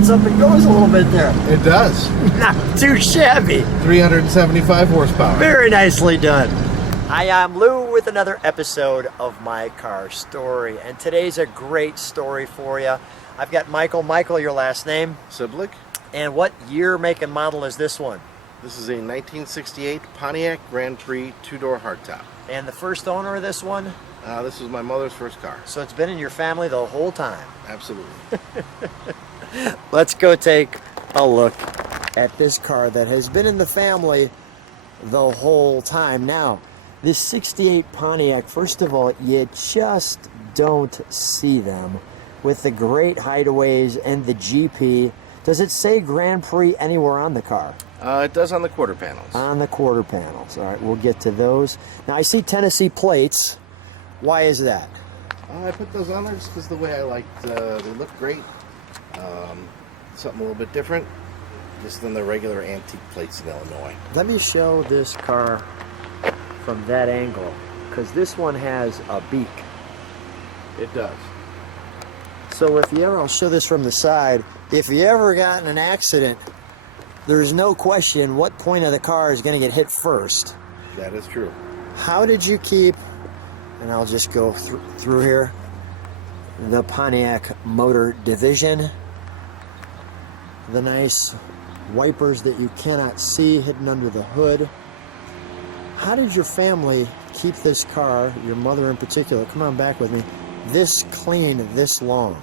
gets up and goes a little bit there. It does. Not too shabby. 375 horsepower. Very nicely done. Hi, I'm Lou with another episode of My Car Story, and today's a great story for you. I've got Michael. Michael, your last name? Siblik. And what year, make, and model is this one? This is a 1968 Pontiac Grand Prix two-door hardtop. And the first owner of this one? This was my mother's first car. So it's been in your family the whole time? Absolutely. Let's go take a look at this car that has been in the family the whole time. Now, this 68 Pontiac, first of all, you just don't see them with the great hideaways and the GP. Does it say Grand Prix anywhere on the car? It does on the quarter panels. On the quarter panels. All right, we'll get to those. Now, I see Tennessee plates. Why is that? I put those on there just because the way I liked. They look great. Something a little bit different just than the regular antique plates in Illinois. Let me show this car from that angle, because this one has a beak. It does. So if you ever, I'll show this from the side, if you ever got in an accident, there's no question what point of the car is going to get hit first. That is true. How did you keep, and I'll just go through here, the Pontiac motor division, the nice wipers that you cannot see hidden under the hood. How did your family keep this car, your mother in particular, come on back with me, this clean, this long?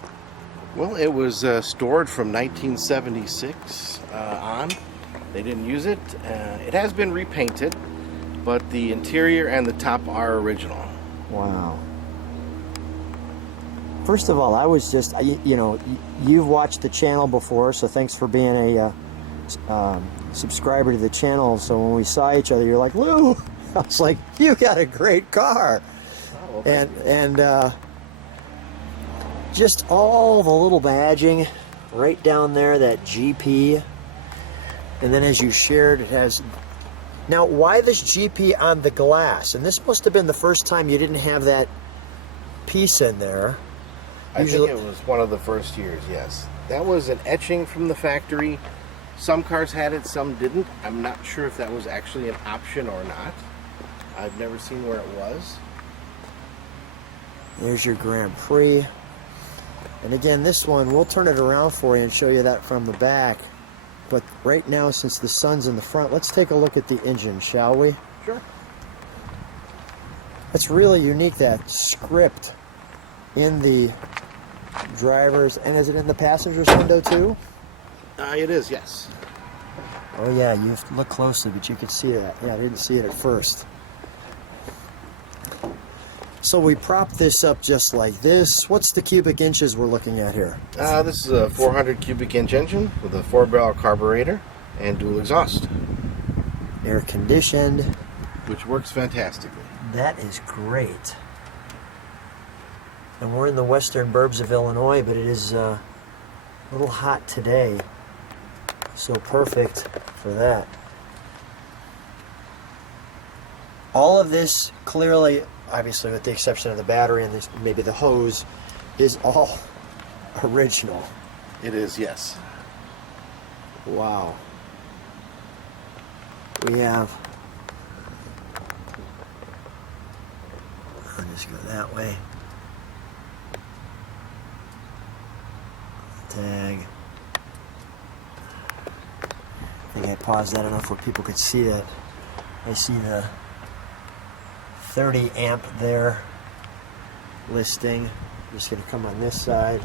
Well, it was stored from 1976 on. They didn't use it. It has been repainted, but the interior and the top are original. Wow. First of all, I was just, you know, you've watched the channel before, so thanks for being a subscriber to the channel. So when we saw each other, you're like, Lou, I was like, you got a great car. Oh, well, and just all the little badging right down there, that GP. And then as you shared, it has... Now, why this GP on the glass? And this must have been the first time you didn't have that piece in there. I think it was one of the first years, yes. That was an etching from the factory. Some cars had it, some didn't. I'm not sure if that was actually an option or not. I've never seen where it was. There's your Grand Prix. And again, this one, we'll turn it around for you and show you that from the back. But right now, since the sun's in the front, let's take a look at the engine, shall we? Sure. It's really unique, that script in the driver's, and is it in the passenger's window too? It is, yes. Oh yeah, you have to look closely, but you can see that. Yeah, I didn't see it at first. So we prop this up just like this. What's the cubic inches we're looking at here? This is a 400 cubic inch engine with a 4-barrel carburetor and dual exhaust. Air conditioned. Which works fantastically. That is great. And we're in the western burbs of Illinois, but it is a little hot today. So perfect for that. All of this clearly, obviously with the exception of the battery and this, maybe the hose, is all original. It is, yes. Wow. We have, I'll just go that way. Tag. I think I paused that enough where people could see it. I see the 30 amp there listing. I'm just going to come on this side.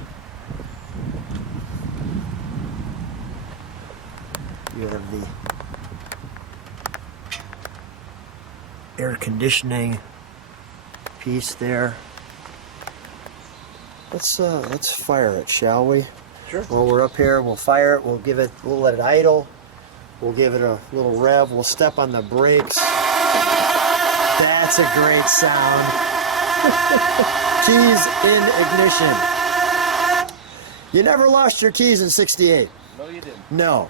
You have the air conditioning piece there. Let's fire it, shall we? Sure. While we're up here, we'll fire it. We'll let it idle. We'll give it a little rev. We'll step on the brakes. That's a great sound. Keys in ignition. You never lost your keys in 68. No, you didn't. No.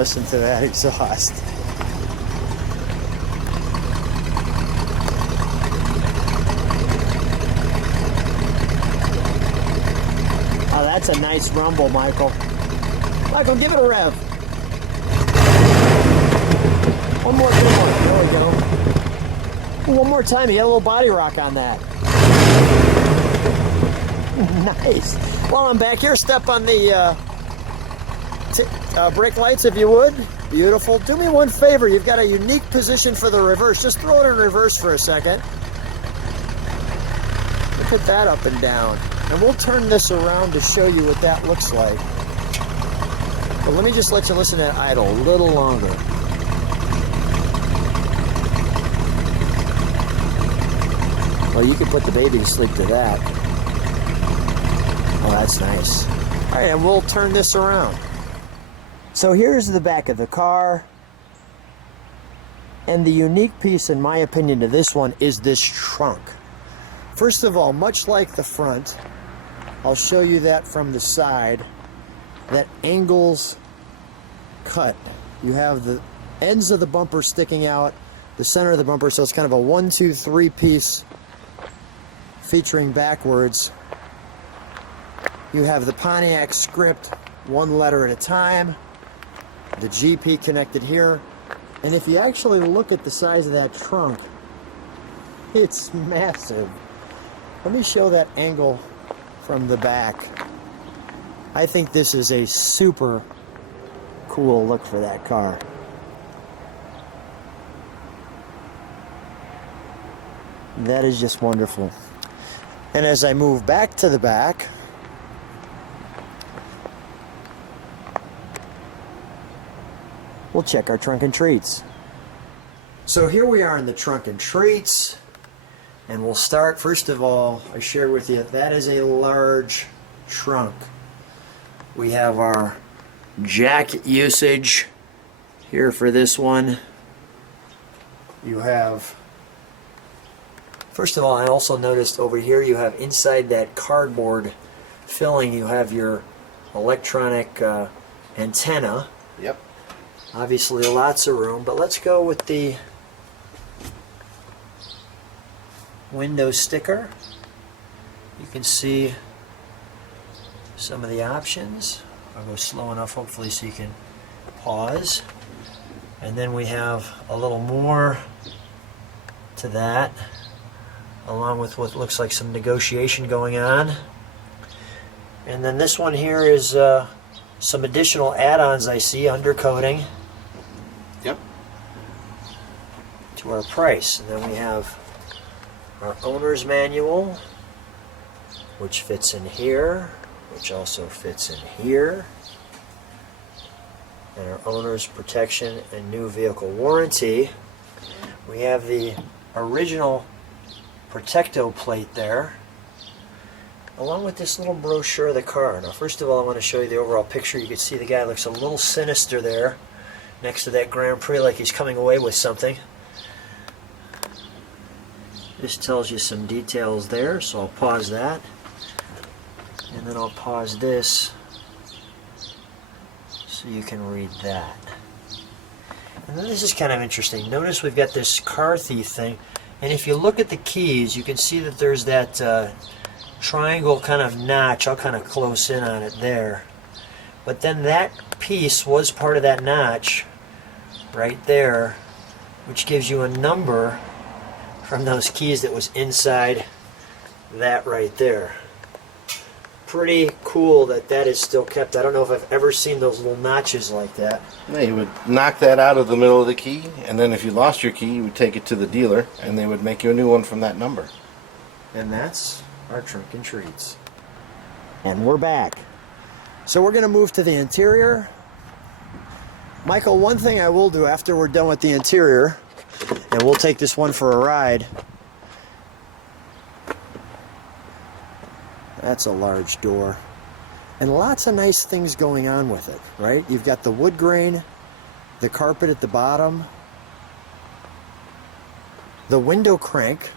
listen to that exhaust. Oh, that's a nice rumble, Michael. Michael, give it a rev. One more, good one. There we go. Ooh, one more time. You got a little body rock on that. Nice. While I'm back here, step on the brake lights if you would. Beautiful. Do me one favor. You've got a unique position for the reverse. Just throw it in reverse for a second. Look at that up and down. And we'll turn this around to show you what that looks like. But let me just let you listen to that idle a little longer. Well, you could put the baby to sleep to that. Oh, that's nice. All right, and we'll turn this around. So here's the back of the car. And the unique piece, in my opinion, to this one is this trunk. First of all, much like the front, I'll show you that from the side, that angles cut. You have the ends of the bumper sticking out, the center of the bumper, so it's kind of a 1, 2, 3 piece featuring backwards. You have the Pontiac script, one letter at a time, the GP connected here, and if you actually look at the size of that trunk, it's massive. Let me show that angle from the back. I think this is a super cool look for that car. That is just wonderful. And as I move back to the back, we'll check our trunk and treats. So here we are in the trunk and treats. And we'll start, first of all, I shared with you, that is a large trunk. We have our jack usage here for this one. You have, first of all, I also noticed over here you have inside that cardboard filling, you have your electronic antenna. Yep. Obviously lots of room, but let's go with the window sticker. You can see some of the options. I'll go slow enough hopefully so you can pause. And then we have a little more to that, along with what looks like some negotiation going on. And then this one here is some additional add-ons I see, undercoating. Yep. To our price. And then we have our owner's manual, which fits in here, which also fits in here, and our owner's protection and new vehicle warranty. We have the original Protecto plate there, along with this little brochure of the car. Now, first of all, I want to show you the overall picture. You can see the guy looks a little sinister there next to that Grand Prix, like he's coming away with something. This tells you some details there, so I'll pause that. And then I'll pause this so you can read that. And then this is kind of interesting. Notice we've got this car thief thing, and if you look at the keys, you can see that there's that triangle kind of notch. I'll kind of close in on it there. But then that piece was part of that notch right there, which gives you a number from those keys that was inside that right there. Pretty cool that that is still kept. I don't know if I've ever seen those little notches like that. Yeah, you would knock that out of the middle of the key, and then if you lost your key, you would take it to the dealer, and they would make you a new one from that number. And that's our trunk and treats. And we're back. So we're going to move to the interior. Michael, one thing I will do after we're done with the interior, and we'll take this one for a ride. That's a large door. And lots of nice things going on with it, right? You've got the wood grain, the carpet at the bottom, the window crank,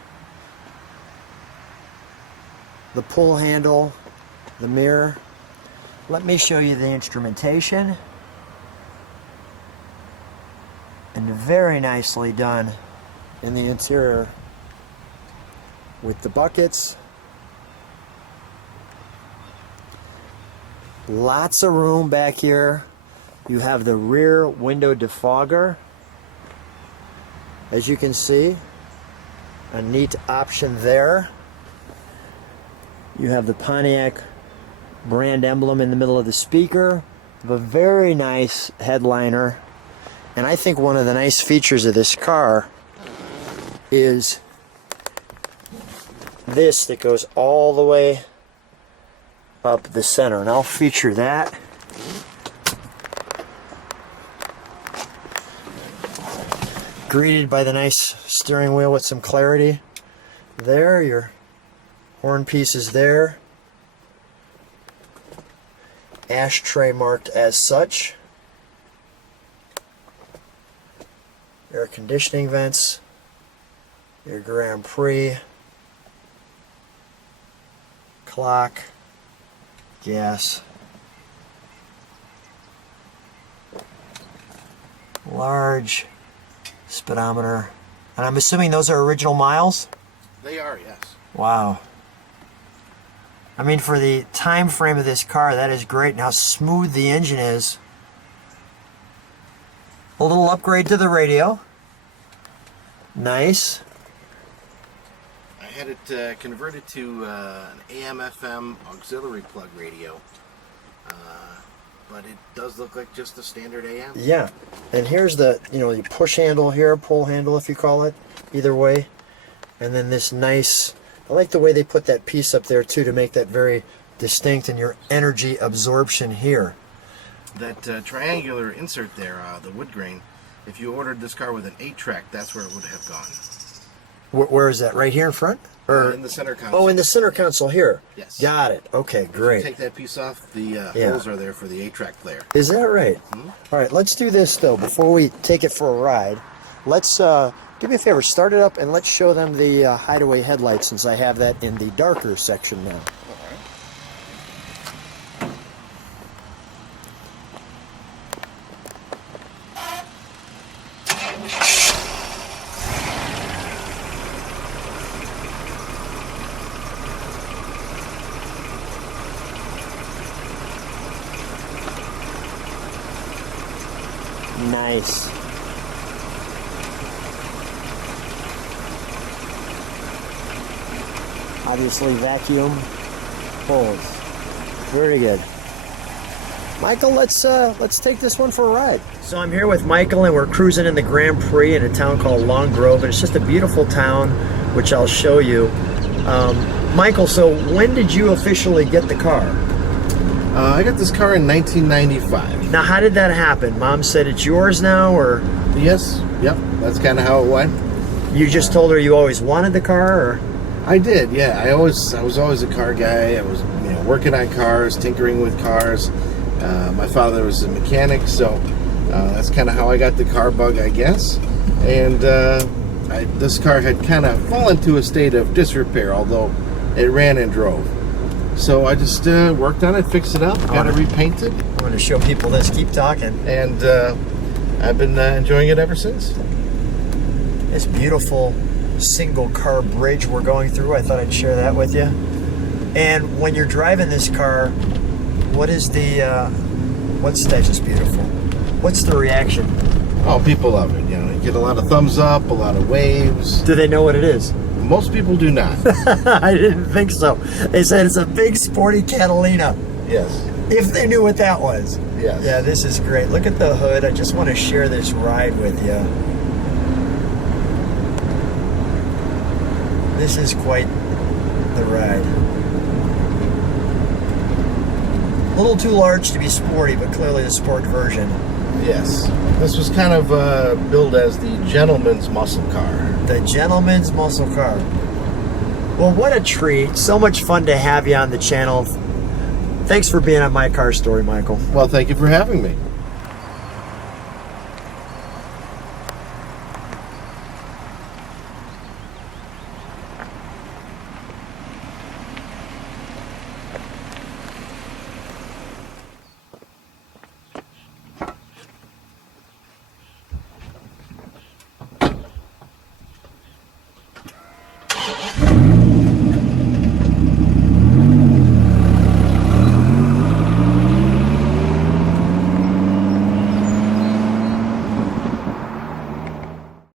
the pull handle, the mirror. Let me show you the instrumentation. Very nicely done in the interior with the buckets. Lots of room back here. You have the rear window defogger. As you can see, a neat option there. You have the Pontiac brand emblem in the middle of the speaker. You have a very nice headliner. And I think one of the nice features of this car is this that goes all the way up the center. And I'll feature that. Greeted by the nice steering wheel with some clarity. There, your horn piece is there. Ashtray marked as such. Air conditioning vents. Your Grand Prix. Clock. Gas. Large speedometer. And I'm assuming those are original miles? They are, yes. Wow. I mean, for the time frame of this car, that is great. And how smooth the engine is. A little upgrade to the radio. Nice. I had it converted to an AM/FM auxiliary plug radio. But it does look like just a standard AM. Yeah. And here's the, the push handle here, pull handle if you call it, either way. And then this nice, I like the way they put that piece up there too to make that very distinct in your energy absorption here. That triangular insert there, the wood grain, if you ordered this car with an 8-track, that's where it would have gone. Where is that? Right here in front? Or in the center console. Oh, in the center console here. Yes. Got it. Okay, great. If you take that piece off, the holes are there for the 8-track player. Is that right? Mm-hmm. All right, let's do this though. Before we take it for a ride, let's do me a favor, start it up and let's show them the hideaway headlights since I have that in the darker section now. Nice. Obviously vacuum pulls. Very good. Michael, let's take this one for a ride. So I'm here with Michael and we're cruising in the Grand Prix in a town called Long Grove, and it's just a beautiful town, which I'll show you. Michael, so when did you officially get the car? I got this car in 1995. Now, how did that happen? Mom said it's yours now, or? Yes, yep, that's kind of how it went. You just told her you always wanted the car, or? I did, yeah. I was always a car guy. I was, working on cars, tinkering with cars. My father was a mechanic, so that's kind of how I got the car bug, I guess. And this car had kind of fallen to a state of disrepair, although it ran and drove. So I just worked on it, fixed it up, got it repainted. I'm going to show people this. Keep talking. And I've been enjoying it ever since. This beautiful single car bridge we're going through, I thought I'd share that with you. And when you're driving this car, what's that just beautiful? What's the reaction? Oh, people love it. You get a lot of thumbs up, a lot of waves. Do they know what it is? Most people do not. I didn't think so. They said it's a big sporty Catalina. Yes. If they knew what that was. Yes. Yeah, this is great. Look at the hood. I just want to share this ride with you. This is quite the ride. A little too large to be sporty, but clearly the sport version. Yes. This was kind of billed as the gentleman's muscle car. The gentleman's muscle car. Well, what a treat. So much fun to have you on the channel. Thanks for being on My Car Story, Michael. Well, thank you for having me.